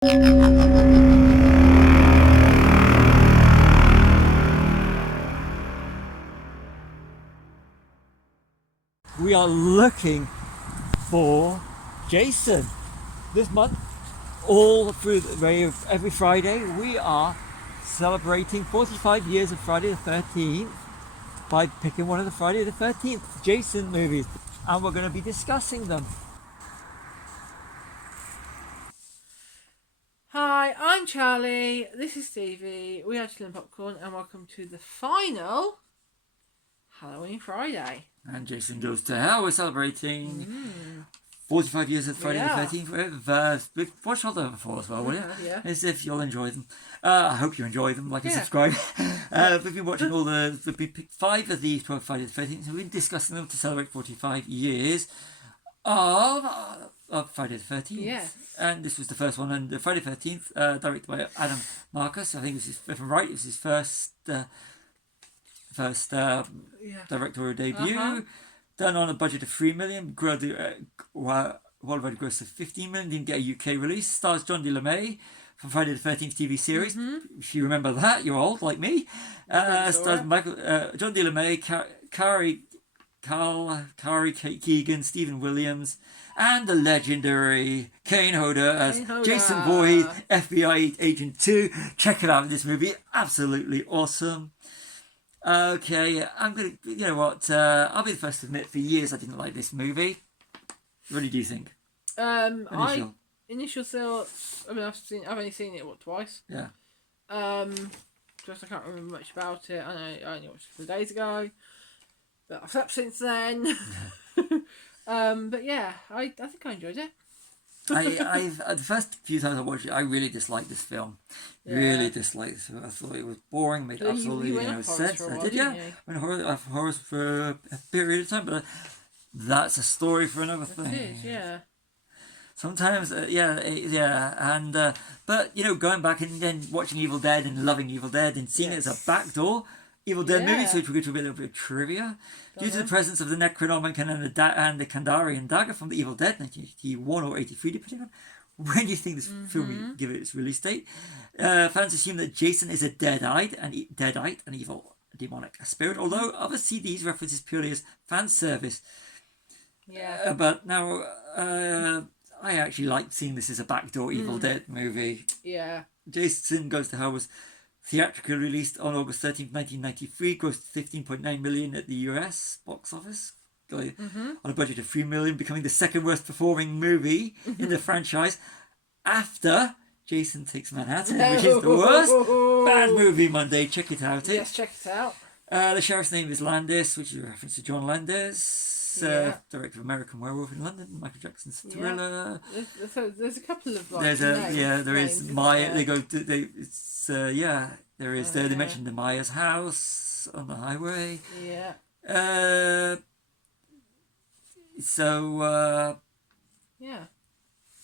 We are looking for Jason this month. All through every Friday, we are celebrating 45 years of Friday the 13th by picking one of the Friday the 13th Jason movies, and we're going to be discussing them. Hi, I'm Charlie. This is Stevie. We are Chillin' Popcorn, and welcome to the final Halloween Friday. And Jason Goes to Hell. We're celebrating 45 years of Friday the 13th. We've watched all of them before as well, will you? Yeah. As if you'll enjoy them. I hope you enjoy them. Like and subscribe. We've been watching we've picked 5 of these 12 Friday the 13th. So we've been discussing them to celebrate 45 years of Friday the 13th. Yes. And this was the first one. And the Friday the 13th, directed by Adam Marcus. I think this is, if I'm right, it was his first directorial debut. Done on a budget of $3 million, worldwide gross of $15 million, didn't get a UK release. Stars John D. LeMay from Friday the 13th TV series. If you remember that, you're old like me. Stars John D. LeMay, Kari Keegan, Stephen Williams, and the legendary Kane Hodder as Jason Voorhees, FBI Agent 2. Check it out, this movie, absolutely awesome. Okay, I'm gonna. You know what? I'll be the first to admit. For years, I didn't like this movie. What did you think? Initial thoughts. I mean, I've only seen it twice. Yeah. Just I can't remember much about it. I only watched it a couple of days ago, but I've slept since then. But yeah, I think I enjoyed it. I've the first few times I watched it, I really disliked this film. Really disliked this film. I thought it was boring, made absolutely no sense. I did, yeah. I went horrors for a period of time, but that's a story for another thing. It is, yeah. Sometimes, and but you know, going back and then watching Evil Dead and loving Evil Dead and seeing it as a backdoor Evil Dead movie, so which we're going to be a little bit of trivia. Due to the presence of the Necronomicon and the Kandarian dagger from the Evil Dead, 1981 or 83, depending on when you think this film give it its release date. Fans assume that Jason is a deadite, an evil demonic spirit, although other CDs references purely as fan service. Yeah. But now, I actually like seeing this as a backdoor Evil Dead movie. Yeah. Jason Goes to Hell was theatrically released on August 13th, 1993, grossed $15.9 million at the US box office, on a budget of $3 million, becoming the second worst performing movie in the franchise after Jason Takes Manhattan, which is the worst bad movie Monday. Check it out. Yes, check it out. The sheriff's name is Landis, which is a reference to John Landis. Director of American Werewolf in London, Michael Jackson's Thriller. There's a couple of there is Maya. They go to there is they mentioned the Maya's house on the highway. Yeah.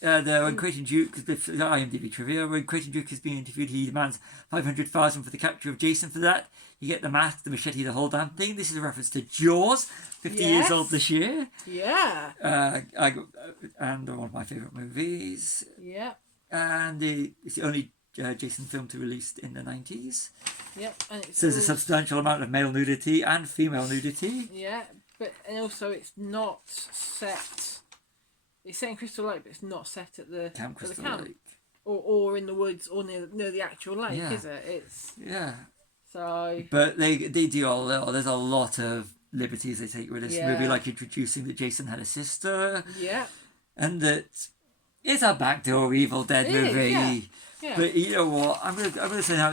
When Creighton Duke, IMDb trivia, when Creighton Duke is being interviewed, he demands $500,000 for the capture of Jason. For that, you get the mask, the machete, the whole damn thing. This is a reference to Jaws, 50 years old this year. Yeah. And one of my favourite movies. Yeah. And it's the only Jason film to release in the 90s. Yep. So there's a substantial amount of male nudity and female nudity. Yeah, and also it's not set. It's set in Crystal Lake, but it's not set at the Camp Crystal Lake. Or in the woods or near the actual lake, is it? It's So. But they do there's a lot of liberties they take with this movie, like introducing that Jason had a sister. Yeah. And that it's a backdoor Evil Dead movie. Yeah. But you know what? I'm gonna say now.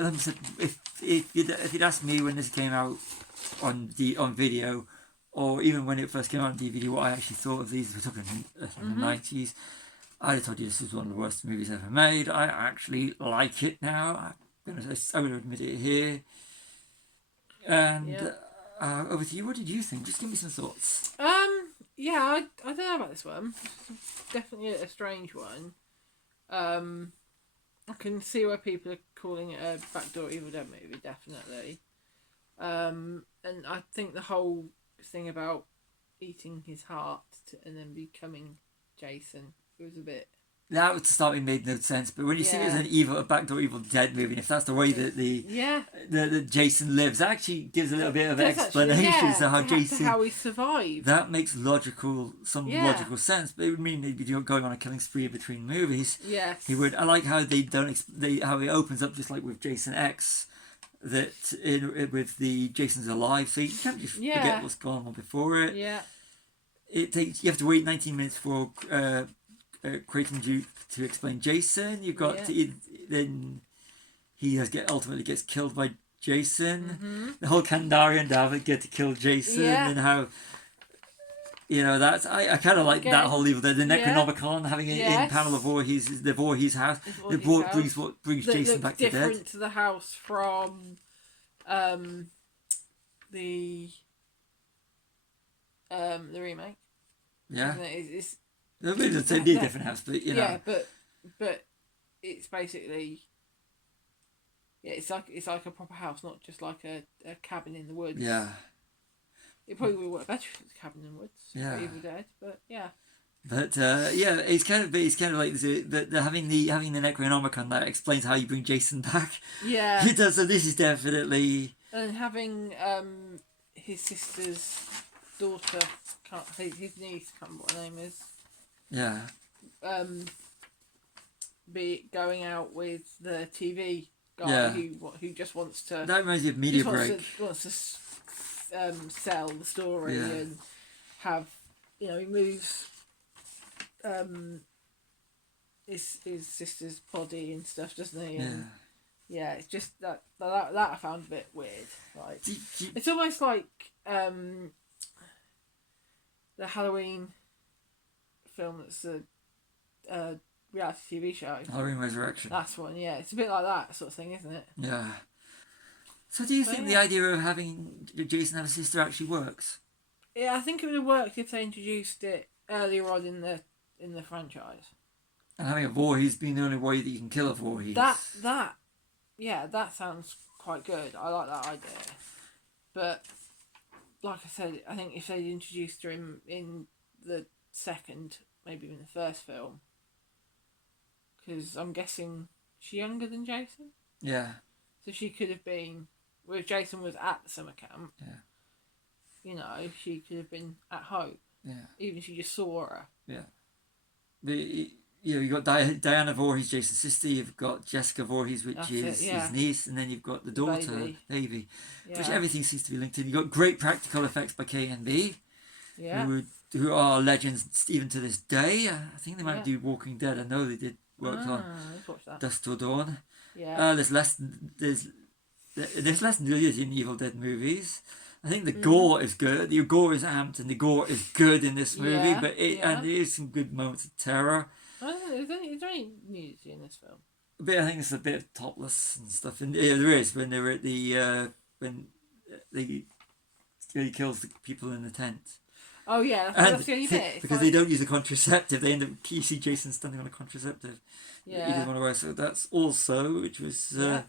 If you'd asked me when this came out on video, or even when it first came out on DVD, what I actually thought of these, we're talking in the 90s, I'd have told you this was one of the worst movies ever made. I actually like it now. I'm going to admit it here. And over to you. What did you think? Just give me some thoughts. I don't know about this one. It's definitely a strange one. I can see why people are calling it a backdoor Evil Dead movie, definitely. And I think the whole thing about eating his heart and then becoming Jason, it was a bit that to start with made no sense. But when you see it as a backdoor Evil Dead movie, and if that's the way that the Jason lives, that actually gives a little bit of an explanation as to how Jason, how he survived. That makes logical sense. But it would mean he'd be going on a killing spree between movies. Yes. He would. I like how they don't. How it opens up just like with Jason X. That with the Jason's Alive, so you can't just forget what's gone on before it. Yeah. You have to wait 19 minutes for Creighton Duke to explain Jason. You've got then he ultimately gets killed by Jason. Mm-hmm. The whole Kandarian David get to kill Jason, and how that's I kind of like that whole Evil Dead. The Necronomicon having it in Pamela Voorhees, the Voorhees house. Brings Jason back to dead. Different to the house from the remake. Yeah. It's a different house, but Yeah, but it's basically it's like a proper house, not just like a cabin in the woods. Yeah. It probably would work better if it's a cabin in the woods. Yeah. For Evil Dead, but yeah. But it's kind of like the having the Necronomicon that explains how you bring Jason back. Yeah. It does. So this is definitely. And having his sister's daughter, his niece, can't remember what her name is. Yeah. Be going out with the TV guy who just wants to. That reminds me of Media Break. Wants to sell the story and have he moves his sister's body and stuff, doesn't he? And it's just that I found a bit weird. Like it's almost like the Halloween film that's a reality TV show. Halloween Resurrection. That's one, yeah. It's a bit like that sort of thing, isn't it? Yeah. So do you think the idea of having Jason have a sister actually works? Yeah, I think it would have worked if they introduced it earlier on in the franchise. And having a Voorhees being the only way that you can kill a Voorhees. That sounds quite good. I like that idea. But like I said, I think if they'd introduced her in the second, maybe in the first film, because I'm guessing she's younger than Jason. Yeah. So she could have been, if Jason was at the summer camp. Yeah. She could have been at Hope. Yeah. Even if you just saw her. Yeah. But you've got Diana Voorhees, Jason's sister. You've got Jessica Voorhees, which is his niece, and then you've got the daughter, Baby. Which everything seems to be linked in. You've got great practical effects by KNB. Yeah. Who are legends even to this day. I think they might do Walking Dead. I know they did work on Dusk Till Dawn. Yeah. There's less nudity in Evil Dead movies. I think the gore is good. The gore is amped and the gore is good in this movie, but there is some good moments of terror. I don't know, is there any nudity in this film? But I think it's a bit of topless and stuff. And there is when they're at when he kills the people in the tent. Oh yeah, that's the only bit. Because they don't use a contraceptive, they end up. You see Jason standing on a contraceptive. Yeah. He didn't want to wear. So that's also, which was that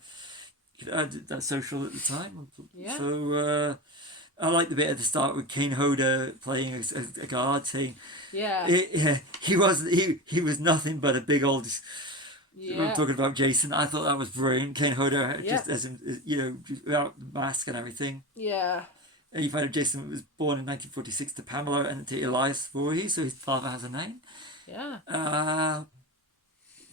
social at the time. Yeah. So I like the bit at the start with Kane Hodder playing a guard, saying, he was nothing but a big old. I'm talking about Jason. I thought that was brilliant. Kane Hodder just as without mask and everything. Yeah. And you find out Jason was born in 1946 to Pamela and to Elias Voorhees, so his father has a name. Yeah.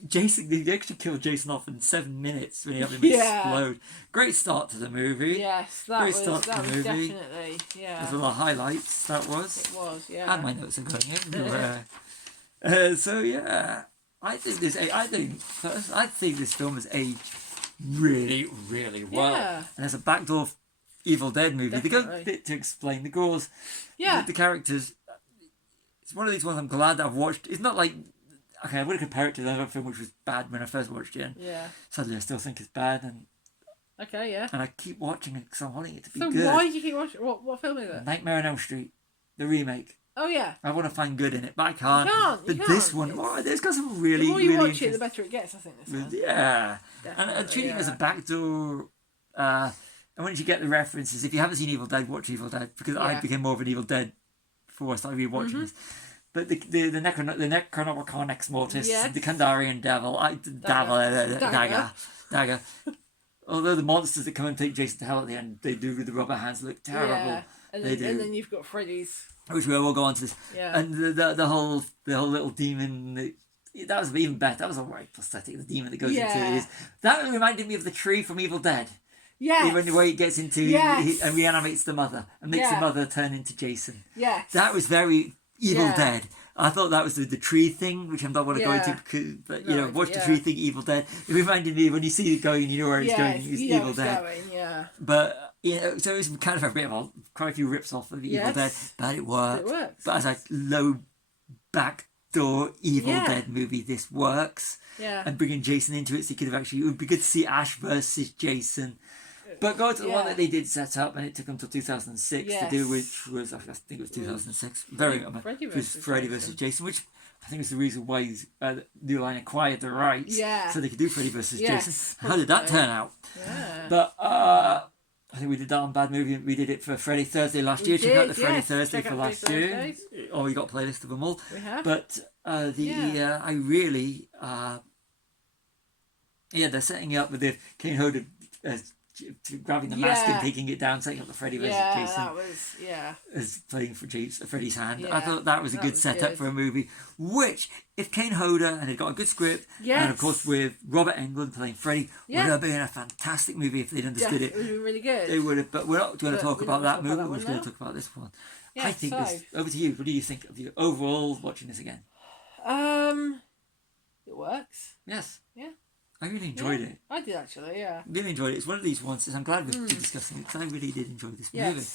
Jason, they actually killed Jason off in 7 minutes when he had him explode. Great start to the movie. Yes, that was definitely, yeah. There's a lot of highlights, that was. It was, yeah. And my notes are going everywhere. So yeah, I think this film has aged really, really well. Yeah. And as a backdoor Evil Dead movie, Definitely. they go a bit to explain the gores. Yeah. The characters. It's one of these ones I'm glad that I've watched. It's not like, okay, I would compare it to the other film which was bad when I first watched it. Yeah. Sadly, I still think it's bad, and okay, yeah. And I keep watching it because I'm wanting it to be good. So why do you keep watching? What film is it? Nightmare on Elm Street, the remake. Oh yeah. I want to find good in it, but I can't. You can't. This one, it's got some really. The more you really watch it, the better it gets. I think this one. Yeah. And treating it as a backdoor. And once you get the references, if you haven't seen Evil Dead, watch Evil Dead, because I became more of an Evil Dead before I started rewatching this. But the Necronomicon Ex Mortis, Yes. the Kandarian Devil, Dagger. Although the monsters that come and take Jason to hell at the end, they do with the rubber hands look terrible. Yeah. And They then, and do. then you've got Freddy's. Which we will go on to this. Yeah. And the whole little demon. That was even better. That was alright prosthetic. The demon that goes into his. That reminded me of the tree from Evil Dead. Yes. Even the way he gets into and reanimates the mother and makes the mother turn into Jason. Yes. That was very Evil Dead. I thought that was the tree thing, which I'm not going to go into, but watch the tree thing, Evil Dead. It reminded me when you see it going, you know where it's going. It's Evil Dead. But so it was kind of a bit of quite a few rips off of Evil Dead, but it worked. It works. But as a low backdoor Evil Dead movie, this works. Yeah. And bringing Jason into it, so you could have actually, it would be good to see Ash versus Jason. But go to the one that they did set up, and it took them till 2006 to do, which was, I think it was 2006. Freddy versus Jason, which I think is the reason why New Line acquired the rights, so they could do Freddy versus Jason. How did that turn out? Yeah. But I think we did that on Bad Movie. We did it for Freddy Thursday last year. Check out the Freddy Thursday for last year. Or we got a playlist of them all. We have. But I really, they're setting up with the Kane Hodder grabbing the mask and taking it down, setting up the Freddy versus Jason. That was, as playing for Freddy's hand. Yeah, I thought that was a good setup for a movie. Which, if Kane Hodder and it got a good script, and of course with Robert Englund playing Freddy, would have been a fantastic movie if they'd understood it. It would have been really good. They would have, but we're not going to talk about that movie. We're just going to talk about this one. Yeah, I think this. Over to you. What do you think of the overall watching this again? It works. Yes. Yeah. I really enjoyed it. I did actually, yeah. Really enjoyed it. It's one of these ones. I'm glad we're discussing it because I really did enjoy this movie.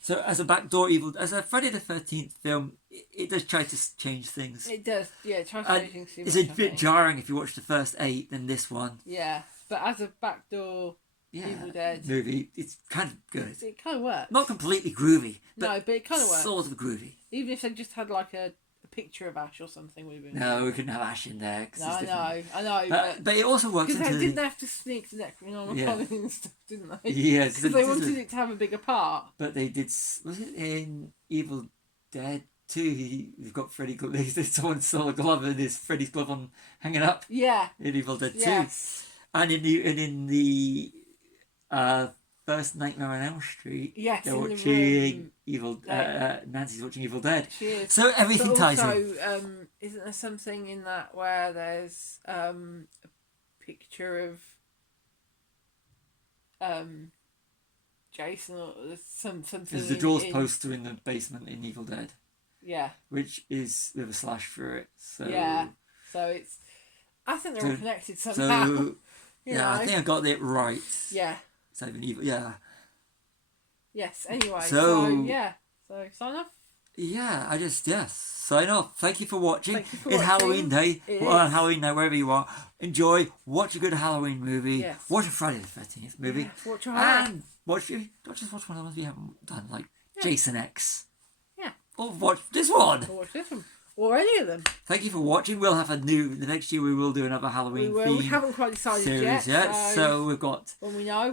So, as a Friday the 13th film, it does try to change things. It does, yeah. It tries to change things too much. It's a bit jarring if you watch the first 8 than this one. Yeah, but as a backdoor Evil Dead movie, it's kind of good. It kind of works. Not completely groovy, but it kind of works. Sort of groovy. Even if they just had like a picture of Ash or something, would have been. No, we couldn't have Ash in there. I know. But it also works because they didn't have to sneak the Necronomicon and stuff, didn't they? Yes, because they wanted it to have a bigger part. But they did. Was it in Evil Dead 2? You've got Freddy. Someone stole a glove and there's Freddy's glove on hanging up. Yeah. In Evil Dead 2. Yes. And in the first Nightmare on Elm Street. Yes, they're in watching Nancy's watching Evil Dead. She is. So everything ties in. Isn't there something in that where there's a picture of Jason or something? There's the Jaws poster in the basement in Evil Dead. Yeah. Which is with a slash through it. So yeah. So it's. I think they're all connected somehow. So I think I got it right. Yeah. It's not even evil. Yeah. Yes. Anyway. So sign off. Yeah. Sign off. Thank you for watching. It's watching. Halloween Day. On Halloween Day, wherever you are. Enjoy. Watch a good Halloween movie. Yes. Watch a Friday the 13th movie. Yes, watch a horror. And don't just watch one of the ones we haven't done, like Jason X. Yeah. Or watch this one. Or watch this one. Or any of them. Thank you for watching. We'll have the next year we will do another Halloween We haven't quite decided series yet. So we've got. When we know,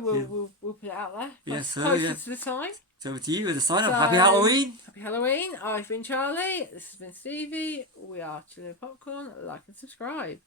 we'll put it out there. Yes, closer to the time. So over to you with a sign off. Happy Halloween. Happy Halloween. I've been Charlie. This has been Stevie. We are Chilling with Popcorn. Like and subscribe.